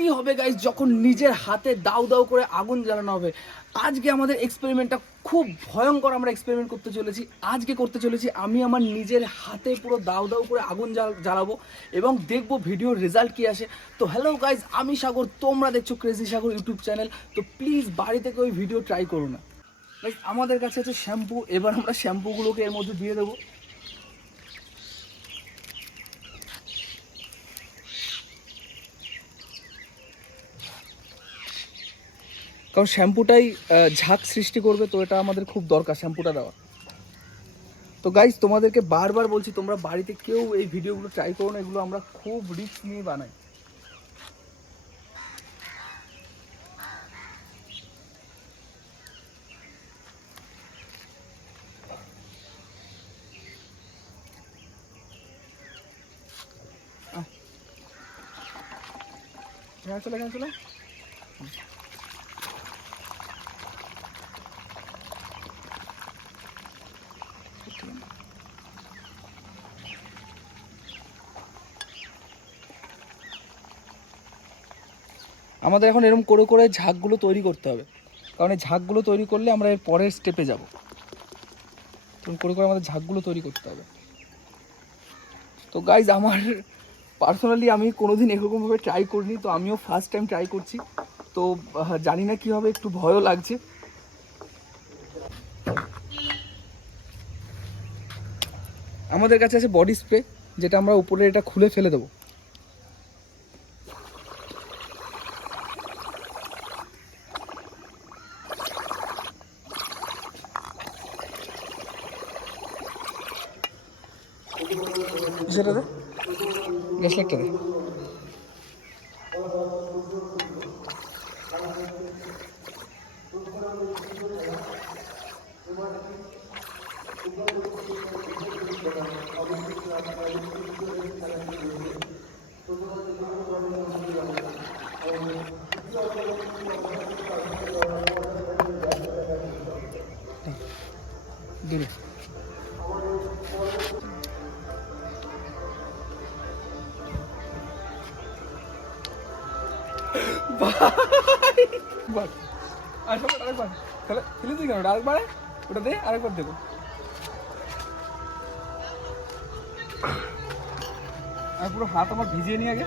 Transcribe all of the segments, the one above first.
কি হবে গাইস যখন নিজের হাতে দাউ দাউ করে আগুন জ্বালানো হবে। আজকে আমাদের এক্সপেরিমেন্টটা খুব ভয়ঙ্কর, আমরা এক্সপেরিমেন্ট করতে চলেছি। আজকে করতে চলেছি আমি আমার নিজের হাতে পুরো দাউ দাউ করে আগুন জ্বালাবো এবং দেখবো ভিডিওর রেজাল্ট কি আসে। তো হ্যালো গাইস, আমি সাগর, তোমরা দেখছো ক্রেজি সাগর ইউটিউব চ্যানেল। তো প্লিজ বাড়ি থেকে ওই ভিডিও ট্রাই করো না। গাইস আমাদের কাছে আছে শ্যাম্পু, এবার আমরা শ্যাম্পুগুলোকে এর মধ্যে দিয়ে দেবো। কারণ শ্যাম্পুটাই ঝাঁক সৃষ্টি করবে, তো এটা আমাদের খুব দরকার শ্যাম্পুটা দেওয়া। তো গাইজ তোমাদেরকে বারবার বলছি, তোমরা বাড়িতে কেউ এই ভিডিওগুলো ট্রাই করো না, এগুলো আমরা খুব রিস্ক নিয়ে বানাই। চলে চলে আমাদের এখন এরকম করে করে ঝাঁকগুলো তৈরি করতে হবে, কারণ এই ঝাঁকগুলো তৈরি করলে আমরা এর পরের স্টেপে যাব। এরকম করে করে আমাদের ঝাঁকগুলো তৈরি করতে হবে। তো গাইজ আমার পার্সোনালি আমি কোনোদিন এরকমভাবে ট্রাই করিনি, তো আমিও ফার্স্ট টাইম ট্রাই করছি। তো জানি না কী হবে, একটু ভয়ও লাগছে। আমাদের কাছে আছে বডি স্প্রে, যেটা আমরা উপরে এটা খুলে ফেলে দেবো। সেটা দে, গ্যাস লাইটটা দে। দিলে আরেকবার ফেলে দিই কেন, আরেকবার ওটা দে, আরেকবার দেবো। আর পুরো হাত আমার ভিজিয়ে নিয়ে আগে।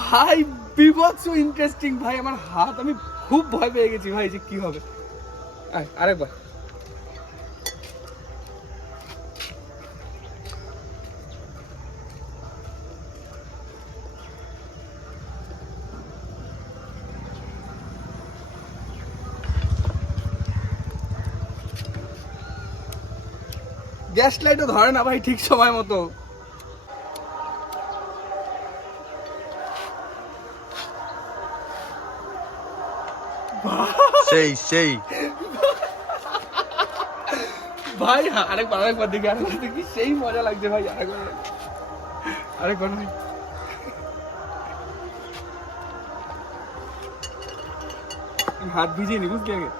ভাই বিভৎস ইন্টারেস্টিং ভাই, আমার হাত, আমি খুব ভয় পেয়ে গেছি ভাই যে কি হবে। আরেকবার। গ্যাস লাইটও ধরে না ভাই ঠিক সময় মতো। সেই ভাই আরেকবার দেখি, সেই মজা লাগছে ভাই। আরেকবার ভাই। হাত ভিজিয়ে নি বুঝলি আগে।